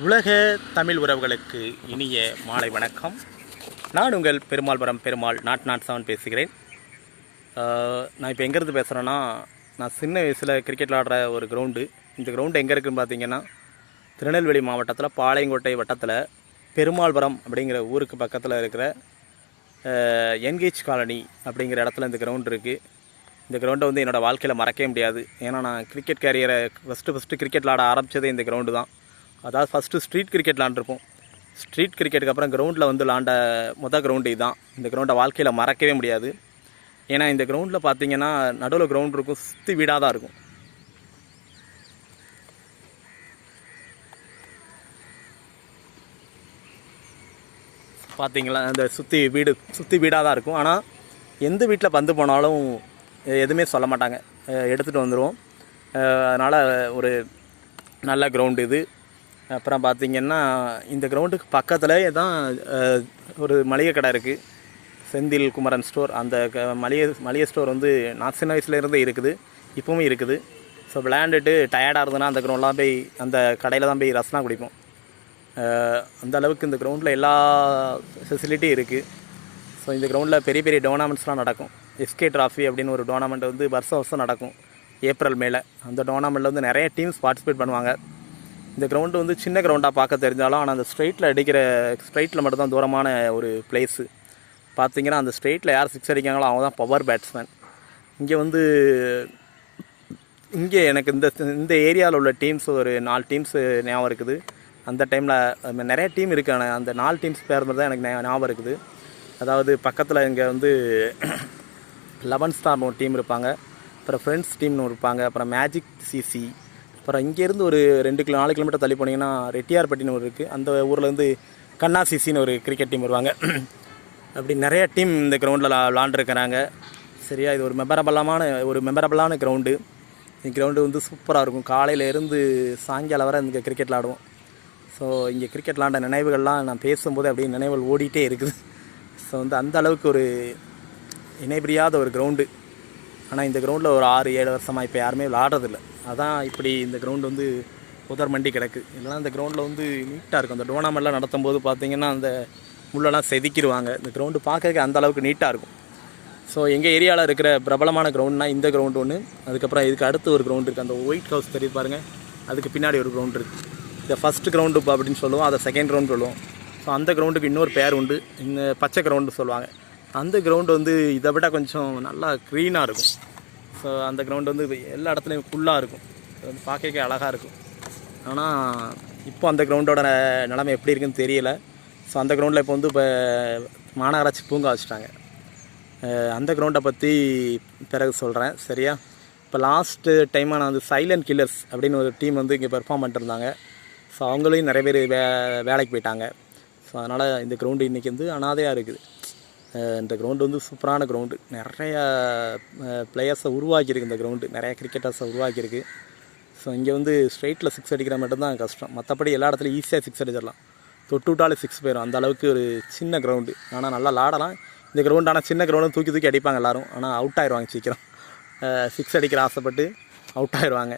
உலக தமிழ் உறவுகளுக்கு இனிய மாலை வணக்கம். நான் உங்கள் பெருமாள் நாட் 7 பேசுகிறேன். நான் இப்போ எங்கேருந்து பேசுகிறேன்னா, நான் சின்ன வயசில் கிரிக்கெட் விளாடுற ஒரு கிரவுண்டு. இந்த கிரவுண்டு எங்கே இருக்குதுன்னு பார்த்தீங்கன்னா, திருநெல்வேலி மாவட்டத்தில் பாளையங்கோட்டை வட்டத்தில் பெருமாள்புரம் அப்படிங்கிற ஊருக்கு பக்கத்தில் இருக்கிற என்கேஜ் காலனி அப்படிங்கிற இடத்துல இந்த கிரவுண்டு இருக்குது. இந்த கிரவுண்டை வந்து என்னோடய வாழ்க்கையில் மறக்கவே முடியாது. ஏன்னா நான் கிரிக்கெட் கேரியரை ஃபஸ்ட்டு கிரிக்கெட் விளாட ஆரம்பித்ததே இந்த கிரவுண்டு தான். அதாவது ஃபஸ்ட்டு ஸ்ட்ரீட் கிரிக்கெட் விளாண்டுருப்போம். ஸ்ட்ரீட் கிரிக்கெட்டுக்கு அப்புறம் கிரவுண்டில் வந்து விளாண்ட கிரவுண்டு இதுதான். இந்த கிரவுண்டை வாழ்க்கையில் மறக்கவே முடியாது. ஏன்னா இந்த கிரவுண்டில் பார்த்தீங்கன்னா நடுவில் கிரவுண்ட் இருக்கும், சுற்றி வீடாக தான் இருக்கும். பார்த்தீங்களா, அந்த சுற்றி வீடாக தான் இருக்கும். ஆனால் எந்த வீட்டில் பந்து போனாலும் எதுவுமே சொல்ல மாட்டாங்க, எடுத்துகிட்டு வந்துடுவோம். அதனால் ஒரு நல்ல கிரவுண்டு இது. அப்புறம் பார்த்திங்கன்னா, இந்த கிரவுண்டுக்கு பக்கத்தில் தான் ஒரு மளிகை கடை இருக்குது, செந்தில் குமரன் ஸ்டோர். அந்த மளிகை ஸ்டோர் வந்து நான் சின்ன வயசுலேருந்தே இருக்குது, இப்போவும் இருக்குது. ஸோ விளையாண்டுட்டு டயர்டாக இருந்ததுன்னா அந்த கிரவுண்ட்லாம் போய் அந்த கடையில் தான் போய் ரசனா குடிப்போம். அந்த அளவுக்கு இந்த கிரவுண்டில் எல்லா ஃபெசிலிட்டியும் இருக்குது. ஸோ இந்த கிரவுண்டில் பெரிய பெரிய டோர்னாமெண்ட்ஸ்லாம் நடக்கும். எஸ்கே ட்ராஃபி அப்படின்னு ஒரு டோர்னாமெண்ட் வந்து வருஷம் நடக்கும், ஏப்ரல் மேலே. அந்த டோர்னாமெண்ட்டில் வந்து நிறைய டீம்ஸ் பார்ட்டிசிபேட் பண்ணுவாங்க. இந்த கிரவுண்டு வந்து சின்ன கிரவுண்டாக பார்க்க தெரிஞ்சாலும், ஆனால் அந்த ஸ்ட்ரைட்டில் மட்டும்தான் தூரமான ஒரு பிளேஸு. பார்த்திங்கன்னா அந்த ஸ்ட்ரைட்டில் யார் சிக்ஸ் அடிக்காங்களோ அவங்க தான் பவர் பேட்ஸ்மேன். இங்கே எனக்கு இந்த ஏரியாவில் உள்ள டீம்ஸ் ஒரு 4 டீம்ஸ் ஞாபகம் இருக்குது. அந்த டைமில் நிறைய டீம் இருக்குது, ஆனால் அந்த 4 டீம்ஸ் பேர் மாதிரி தான் எனக்கு ஞாபகம் இருக்குது. அதாவது பக்கத்தில் இங்கே வந்து 11 ஸ்டார்னு ஒரு டீம் இருப்பாங்க, அப்புறம் ஃப்ரெண்ட்ஸ் டீம்னு இருப்பாங்க, அப்புறம் மேஜிக் சிசி. அப்புறம் இங்கேருந்து ஒரு 4 கிலோமீட்டர் தள்ளி போனீங்கன்னா ரெட்டியார்பட்டின்னு ஒரு இருக்குது. அந்த ஊர்லேருந்து கண்ணா சிசின்னு ஒரு கிரிக்கெட் டீம் வருவாங்க. அப்படி நிறைய டீம் இந்த கிரவுண்டில் விளாண்டுருக்கிறாங்க. சரியா, இது ஒரு மெமரபிளான கிரவுண்டு. இந்த கிரவுண்டு வந்து சூப்பராக இருக்கும். காலையில் இருந்து சாயங்காலம் வரை இங்கே கிரிக்கெட் விளாடுவோம். ஸோ இங்கே கிரிக்கெட் விளாண்ட நினைவுகள்லாம் நான் பேசும்போது அப்படியே நினைவுகள் ஓடிட்டே இருக்குது. ஸோ வந்து அந்த அளவுக்கு ஒரு இணைபிரியாத ஒரு கிரவுண்டு. ஆனால் இந்த கிரவுண்டில் ஒரு 6-7 வருஷமாக இப்போ யாருமே விளாடுறதில்ல. அதான் இப்படி இந்த கிரவுண்டு வந்து புதர் மண்டி கிடக்கு. இல்லைனா இந்த கிரவுண்டில் வந்து நீட்டாக இருக்கும். அந்த டோர்னாமெண்ட்லாம் நடத்தும் போது பார்த்திங்கன்னா அந்த முள்ளெல்லாம் செதுக்கிடுவாங்க. இந்த கிரவுண்டு பார்க்கறதுக்கு அந்த அளவுக்கு நீட்டாக இருக்கும். ஸோ எங்கள் ஏரியாவில் இருக்கிற பிரபலமான கிரவுண்டுனா இந்த கிரவுண்டு ஒன்று. அதுக்கப்புறம் இதுக்கு அடுத்து ஒரு கிரவுண்டு இருக்குது, அந்த ஒயிட் ஹவுஸ் தெரியுது பாருங்கள், அதுக்கு பின்னாடி ஒரு கிரவுண்டு இருக்குது. இந்த ஃபஸ்ட்டு கிரவுண்டு அப்படின்னு சொல்லுவோம், அதை செகண்ட் கிரவுண்டு சொல்லுவோம். ஸோ அந்த கிரவுண்டுக்கு இன்னொரு பேர் உண்டு, இந்த பச்சை கிரவுண்டு சொல்லுவாங்க. அந்த கிரவுண்டு வந்து இதை விட கொஞ்சம் நல்லா க்ரீனாக இருக்கும். ஸோ அந்த கிரவுண்டு வந்து எல்லா இடத்துலையும் ஃபுல்லாக இருக்கும். அது வந்து பார்க்கறதுக்கே அழகாக இருக்கும். ஆனால் இப்போ அந்த கிரவுண்டோட நிலைமை எப்படி இருக்குன்னு தெரியல. ஸோ அந்த கிரவுண்டில் இப்போ வந்து மாநகராட்சி பூங்கா வச்சுட்டாங்க. அந்த கிரவுண்டை பற்றி பிறகு சொல்கிறேன், சரியா? இப்போ லாஸ்ட்டு டைமாக நான் வந்து சைலண்ட் கில்லர்ஸ் அப்படின்னு ஒரு டீம் வந்து இங்கே பெர்ஃபார்ம் பண்ணிட்டுருந்தாங்க. ஸோ அவங்களையும் நிறைய பேர் வேலைக்கு போயிட்டாங்க. ஸோ அதனால் இந்த கிரவுண்டு இன்றைக்கி வந்து அனாதையாக இருக்குது. இந்த கிரவுண்டு வந்து சூப்பரான கிரவுண்டு. நிறைய பிளேயர்ஸை உருவாக்கியிருக்கு இந்த கிரவுண்டு, நிறைய கிரிக்கெட்டர்ஸை உருவாக்கியிருக்கு. ஸோ இங்கே வந்து ஸ்ட்ரைட்டில் 6 அடிக்கிற மட்டும்தான் கஷ்டம், மற்றபடி எல்லா இடத்துலையும் ஈஸியாக 6 அடிச்சிடலாம். தொட்டு விட்டாலே 6 போயிடும். அந்த அளவுக்கு ஒரு சின்ன கிரவுண்டு. ஆனால் நல்லா விளாடலாம் இந்த கிரவுண்டு. ஆனால் சின்ன கிரவுண்டு தூக்கி அடிப்பாங்க எல்லோரும், ஆனால் அவுட் ஆயிடுவாங்க சீக்கிரம். 6 அடிக்கிற ஆசைப்பட்டு அவுட் ஆயிடுவாங்க.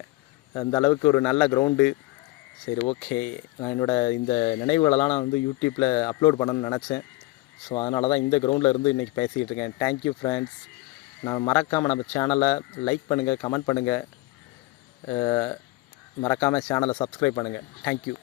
அந்த அளவுக்கு ஒரு நல்ல கிரவுண்டு. சரி, ஓகே. நான் என்னோடய இந்த நினைவுகளெல்லாம் நான் வந்து யூடியூப்பில் அப்லோட் பண்ணணும்னு நினச்சேன். ஸோ அதனால தான் இந்த கிரவுண்டில் இருந்து இன்றைக்கி பேசிக்கிட்டு இருக்கேன். Thank you friends. நான் மறக்காமல் நம்ம சேனலை லைக் பண்ணுங்கள், கமெண்ட் பண்ணுங்கள், மறக்காமல் சேனலை சப்ஸ்கிரைப் பண்ணுங்கள். தேங்க்யூ.